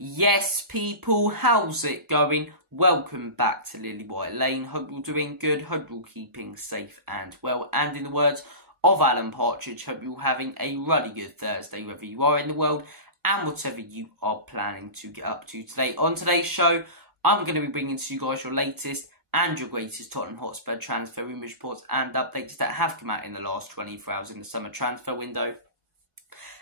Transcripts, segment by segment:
Yes, people, how's it going? Welcome back to Lily White Lane. Hope you're doing good, hope you're keeping safe and well. And in the words of Alan Partridge, hope you're having a really good Thursday, wherever you are in the world and whatever you are planning to get up to today. On today's show, I'm going to be bringing to you guys your latest and your greatest Tottenham Hotspur transfer rumours, reports and updates that have come out in the last 24 hours in the summer transfer window.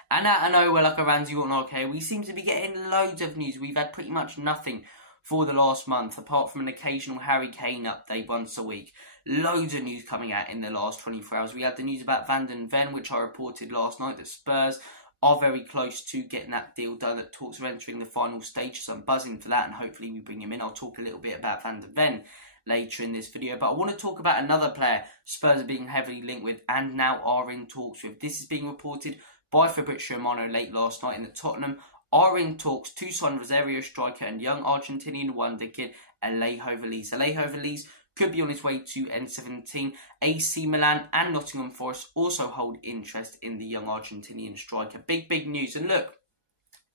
And out of nowhere, like a Ramsey Orton arcade, we seem to be getting loads of news. We've had pretty much nothing for the last month, apart from an occasional Harry Kane update once a week. Loads of news coming out in the last 24 hours. We had the news about Van den Ven, which I reported last night, that Spurs are very close to getting that deal done, that talks are entering the final stage, so I'm buzzing for that, and hopefully we bring him in. I'll talk a little bit about Van den Ven later in this video, but I want to talk about another player Spurs are being heavily linked with and now are in talks with. This is being reported by Fabrizio Romano late last night in that Tottenham are in talks to sign Rosario striker and young Argentinian wonder kid Alejo Véliz. Alejo Véliz could be on his way to N17. AC Milan and Nottingham Forest also hold interest in the young Argentinian striker. Big news. And look,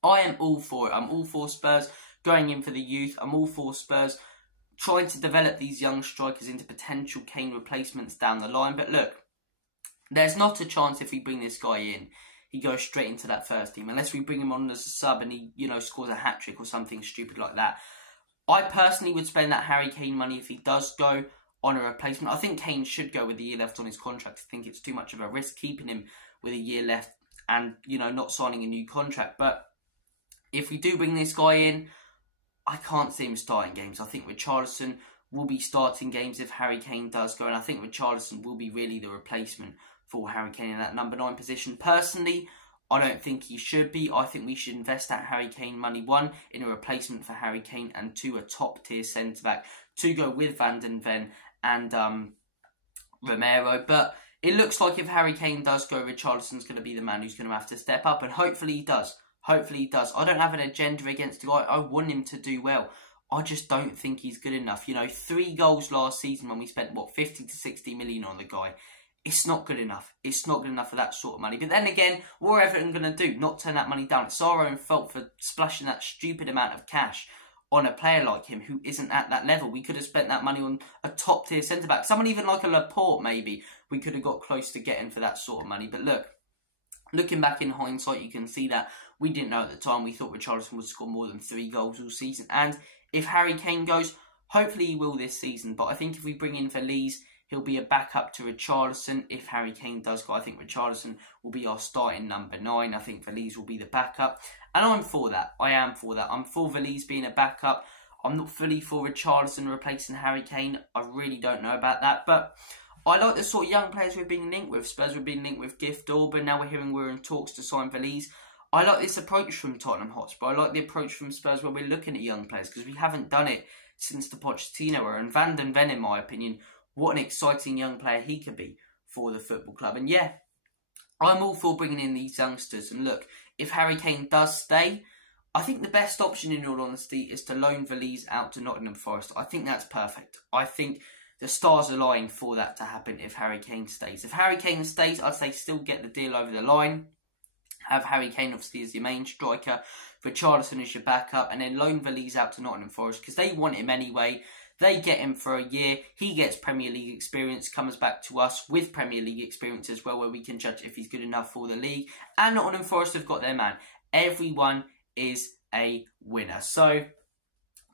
I am all for it. I'm all for Spurs going in for the youth. I'm all for Spurs trying to develop these young strikers into potential Kane replacements down the line. But look, there's not a chance if we bring this guy in, he goes straight into that first team. Unless we bring him on as a sub and he, scores a hat-trick or something stupid like that. I personally would spend that Harry Kane money if he does go on a replacement. I think Kane should go with a year left on his contract. I think it's too much of a risk keeping him with a year left and, not signing a new contract. But if we do bring this guy in, I can't see him starting games. I think Richarlison will be starting games if Harry Kane does go. And I think Richarlison will be really the replacement for Harry Kane in that number 9 position. Personally, I don't think he should be. I think we should invest that Harry Kane money, 1, in a replacement for Harry Kane, and 2, a top-tier centre-back to go with Van den Ven and Romero. But it looks like if Harry Kane does go, Richarlison's going to be the man who's going to have to step up, and hopefully he does. Hopefully he does. I don't have an agenda against the guy. I want him to do well. I just don't think he's good enough. 3 goals last season when we spent, 50 to 60 million on the guy. It's not good enough. It's not good enough for that sort of money. But then again, what are Everton going to do? Not turn that money down. It's our own fault for splashing that stupid amount of cash on a player like him who isn't at that level. We could have spent that money on a top-tier centre-back. Someone even like a Laporte, maybe. We could have got close to getting for that sort of money. But look, looking back in hindsight, you can see that we didn't know at the time. We thought Richarlison would score more than 3 goals all season. And if Harry Kane goes, hopefully he will this season. But I think if we bring in Véliz, he'll be a backup to Richarlison. If Harry Kane does go, I think Richarlison will be our starting number 9. I think Véliz will be the backup. And I'm for that. I am for that. I'm for Véliz being a backup. I'm not fully for Richarlison replacing Harry Kane. I really don't know about that. But I like the sort of young players we're being linked with. Spurs were being linked with Gift Orban. Now we're hearing we're in talks to sign Véliz. I like this approach from Tottenham Hotspur. I like the approach from Spurs where we're looking at young players, because we haven't done it since the Pochettino era. And Van den Ven, in my opinion, what an exciting young player he could be for the football club. And yeah, I'm all for bringing in these youngsters. And look, if Harry Kane does stay, I think the best option, in all honesty, is to loan Véliz out to Nottingham Forest. I think that's perfect. I think the stars are lying for that to happen if Harry Kane stays. If Harry Kane stays, I'd say still get the deal over the line. Have Harry Kane obviously as your main striker, Richarlison as your backup, and then loan Véliz out to Nottingham Forest because they want him anyway. They get him for a year. He gets Premier League experience, comes back to us with Premier League experience as well, where we can judge if he's good enough for the league. And Nottingham Forest have got their man. Everyone is a winner. So,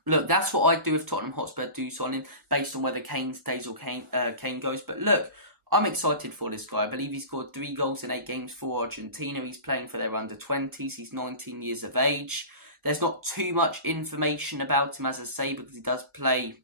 look, that's what I'd do if Tottenham Hotspur do sign him, based on whether Kane stays or Kane goes. But look, I'm excited for this guy. I believe he scored 3 goals in 8 games for Argentina. He's playing for their under-20s. He's 19 years of age. There's not too much information about him, as I say, because he does play,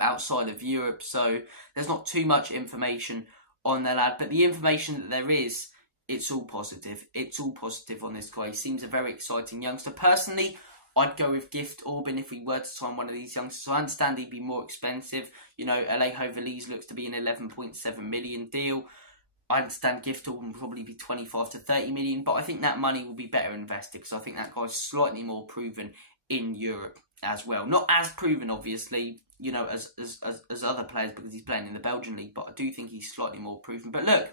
outside of Europe. So there's not too much information on the lad. But the information that there is, it's all positive. It's all positive on this guy. He seems a very exciting youngster. Personally, I'd go with Gift Orban if we were to sign one of these youngsters. So I understand he'd be more expensive. Alejo Véliz looks to be an 11.7 million deal. I understand Gift Orban will probably be 25 to 30 million, but I think that money will be better invested because I think that guy's slightly more proven in Europe as well. Not as proven, obviously, as other players because he's playing in the Belgian league, but I do think he's slightly more proven. But look,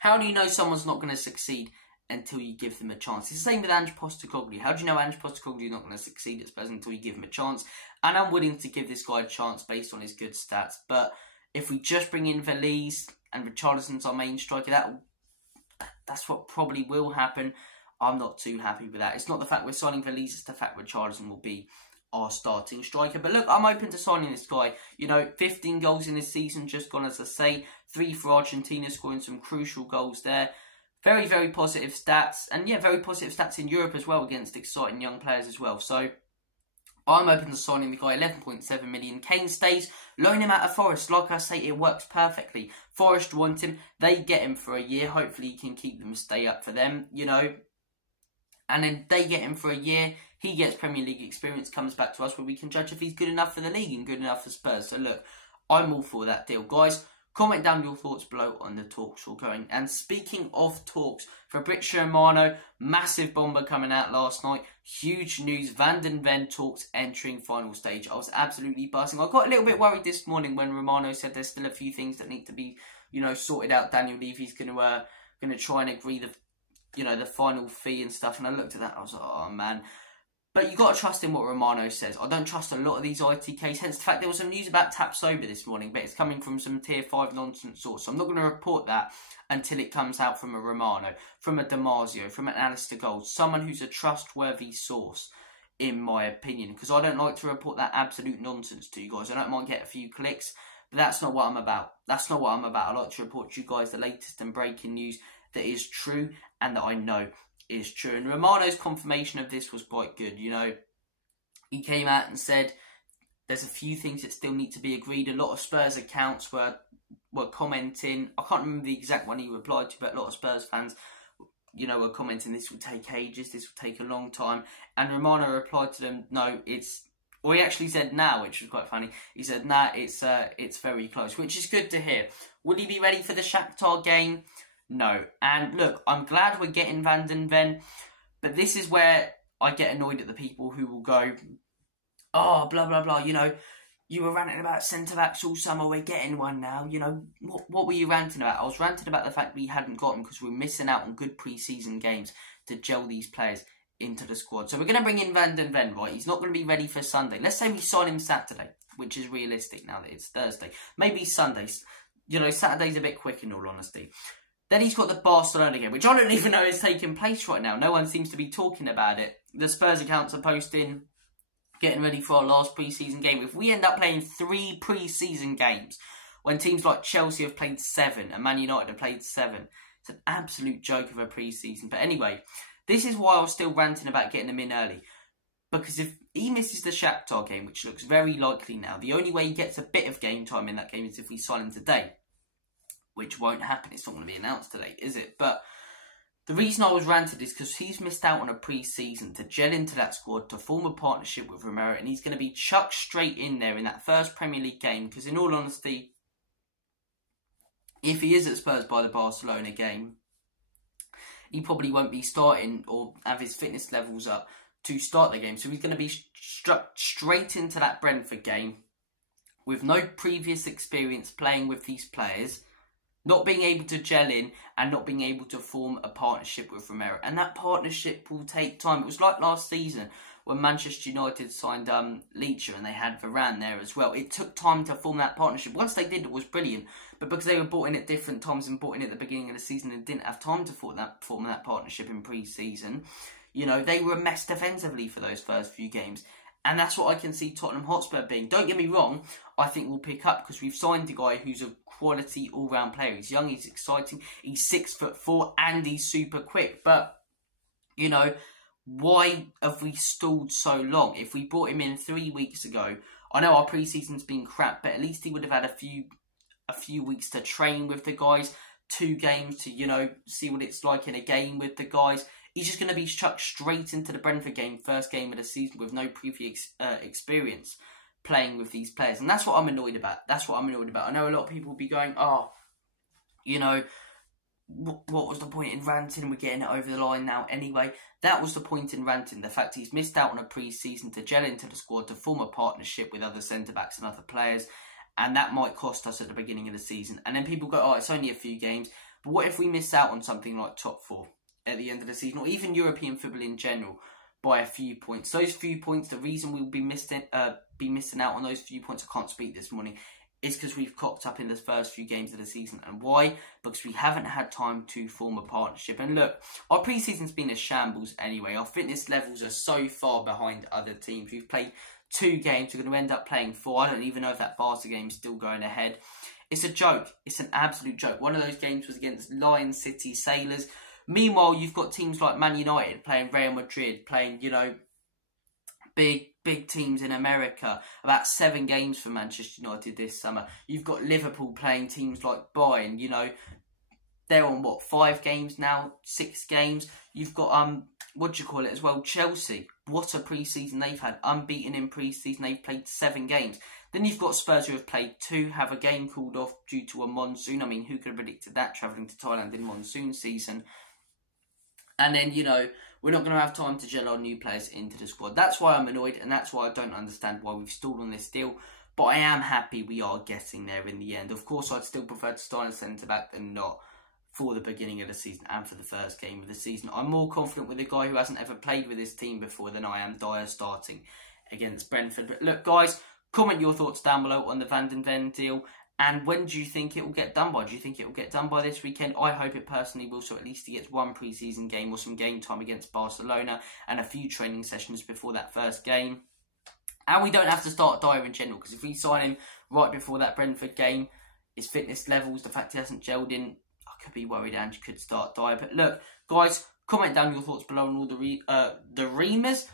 how do you know someone's not going to succeed until you give them a chance. It's the same with Ange Postecoglou. How do you know Ange Postecoglou is not going to succeed at Spurs until you give him a chance? And I'm willing to give this guy a chance based on his good stats. But if we just bring in Véliz and Richarlison's our main striker, that's what probably will happen. I'm not too happy with that. It's not the fact we're signing Véliz, it's the fact Richarlison will be our starting striker. But look, I'm open to signing this guy. You know, 15 goals in this season, just gone, as I say. 3 for Argentina, scoring some crucial goals there. Very, very positive stats. And yeah, very positive stats in Europe as well against exciting young players as well. So I'm open to signing the guy. 11.7 million. Kane stays. Loan him out of Forest. Like I say, it works perfectly. Forest want him. They get him for a year. Hopefully he can keep them, stay up for them, you know. And then they get him for a year. He gets Premier League experience, comes back to us where we can judge if he's good enough for the league and good enough for Spurs. So look, I'm all for that deal. Guys, comment down your thoughts below on the talks we're going. And speaking of talks, Fabrizio Romano, massive bomber coming out last night. Huge news, Van den Ven talks entering final stage. I was absolutely buzzing. I got a little bit worried this morning when Romano said there's still a few things that need to be, you know, sorted out. Daniel Levy's going to try and agree the final fee and stuff. And I looked at that, I was like, oh man. But you got to trust in what Romano says. I don't trust a lot of these ITKs. Hence the fact there was some news about Thfc this morning, but it's coming from some tier 5 nonsense source. So I'm not going to report that until it comes out from a Romano, from a Damasio, from an Alistair Gold, someone who's a trustworthy source, in my opinion. Because I don't like to report that absolute nonsense to you guys. I don't mind get a few clicks, but that's not what I'm about. That's not what I'm about. I like to report to you guys the latest and breaking news that is true and that I know is true. And Romano's confirmation of this was quite good. You know, he came out and said there's a few things that still need to be agreed. A lot of Spurs accounts were commenting. I can't remember the exact one he replied to, but a lot of Spurs fans, you know, were commenting this will take ages, this will take a long time. And Romano replied to them, no, it's... Or he actually said now, which was quite funny. He said, nah, it's very close, which is good to hear. Will he be ready for the Shakhtar game? No. And look, I'm glad we're getting Van den Ven, but this is where I get annoyed at the people who will go, oh, blah, blah, blah, you know, you were ranting about centre-backs all summer, we're getting one now, you know, what were you ranting about? I was ranting about the fact we hadn't got them because we're missing out on good pre-season games to gel these players into the squad. So we're going to bring in Van den Ven, right? He's not going to be ready for Sunday. Let's say we sign him Saturday, which is realistic now that it's Thursday. Maybe Sundays. You know, Saturday's a bit quick in all honesty. Then he's got the Barcelona game, which I don't even know is taking place right now. No one seems to be talking about it. The Spurs accounts are posting, getting ready for our last pre-season game. If we end up playing 3 pre-season games, when teams like Chelsea have played 7 and Man United have played 7, it's an absolute joke of a pre-season. But anyway, this is why I was still ranting about getting him in early. Because if he misses the Shakhtar game, which looks very likely now, the only way he gets a bit of game time in that game is if we sign him today. Which won't happen. It's not going to be announced today, is it? But the reason I was ranted is because he's missed out on a pre-season to gel into that squad, to form a partnership with Romero, and he's going to be chucked straight in there in that first Premier League game. Because in all honesty, if he is at Spurs by the Barcelona game, he probably won't be starting or have his fitness levels up to start the game. So he's going to be struck straight into that Brentford game with no previous experience playing with these players, not being able to gel in and not being able to form a partnership with Romero. And that partnership will take time. It was like last season when Manchester United signed Leacher and they had Varane there as well. It took time to form that partnership. Once they did, it was brilliant. But because they were brought in at different times and brought in at the beginning of the season and didn't have time to form that partnership in pre-season, you know, they were a mess defensively for those first few games. And that's what I can see Tottenham Hotspur being. Don't get me wrong, I think we'll pick up because we've signed a guy who's a quality all-round player. He's young, he's exciting, he's 6'4", and he's super quick. But, you know, why have we stalled so long? If we brought him in 3 weeks ago, I know our pre-season's been crap, but at least he would have had a few weeks to train with the guys, 2 games to, you know, see what it's like in a game with the guys. He's just going to be chucked straight into the Brentford game, first game of the season, with no previous experience playing with these players. And that's what I'm annoyed about. That's what I'm annoyed about. I know a lot of people will be going, oh, you know, what was the point in ranting? We're getting it over the line now anyway. That was the point in ranting. The fact he's missed out on a pre-season to gel into the squad, to form a partnership with other centre-backs and other players. And that might cost us at the beginning of the season. And then people go, oh, it's only a few games. But what if we miss out on something like top 4? at the end of the season, or even European football in general, by a few points. Those few points, the reason we'll be missing out on those few points, I can't speak this morning, is because we've cocked up in the first few games of the season. And why? Because we haven't had time to form a partnership. And look, our pre-season's been a shambles anyway. Our fitness levels are so far behind other teams. We've played 2 games. We're going to end up playing 4. I don't even know if that Barca game is still going ahead. It's a joke. It's an absolute joke. One of those games was against Lion City Sailors. Meanwhile, you've got teams like Man United playing Real Madrid, playing, you know, big teams in America. About 7 games for Manchester United this summer. You've got Liverpool playing teams like Bayern, you know. They're on, what, 5 games now? 6 games? You've got, what do you call it as well? Chelsea. What a pre-season they've had. Unbeaten in pre-season. They've played 7 games. Then you've got Spurs who have played 2, have a game called off due to a monsoon. I mean, who could have predicted that, travelling to Thailand in monsoon season? And then, you know, we're not going to have time to gel our new players into the squad. That's why I'm annoyed, and that's why I don't understand why we've stalled on this deal. But I am happy we are getting there in the end. Of course, I'd still prefer to start in centre-back than not for the beginning of the season and for the first game of the season. I'm more confident with a guy who hasn't ever played with this team before than I am Dyer starting against Brentford. But look, guys, comment your thoughts down below on the Van den Ven deal. And when do you think it will get done by? Do you think it will get done by this weekend? I hope it personally will, so at least he gets 1 pre-season game or some game time against Barcelona and a few training sessions before that first game. And we don't have to start Dyer in general, because if we sign him right before that Brentford game, his fitness levels, the fact he hasn't gelled in, I could be worried and you could start Dyer. But look, guys, comment down your thoughts below on all the rumours.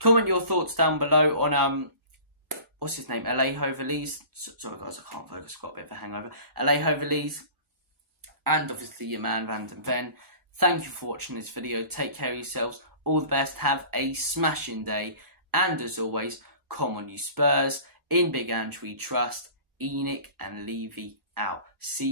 Comment your thoughts down below on what's his name? Alejo Véliz. Sorry guys, I can't focus, I've got a bit of a hangover. Alejo Véliz. And obviously your man Van den Ven. Thank you for watching this video. Take care of yourselves. All the best. Have a smashing day. And as always, come on you Spurs. In Big Ange we trust. Enoch and Levy out. See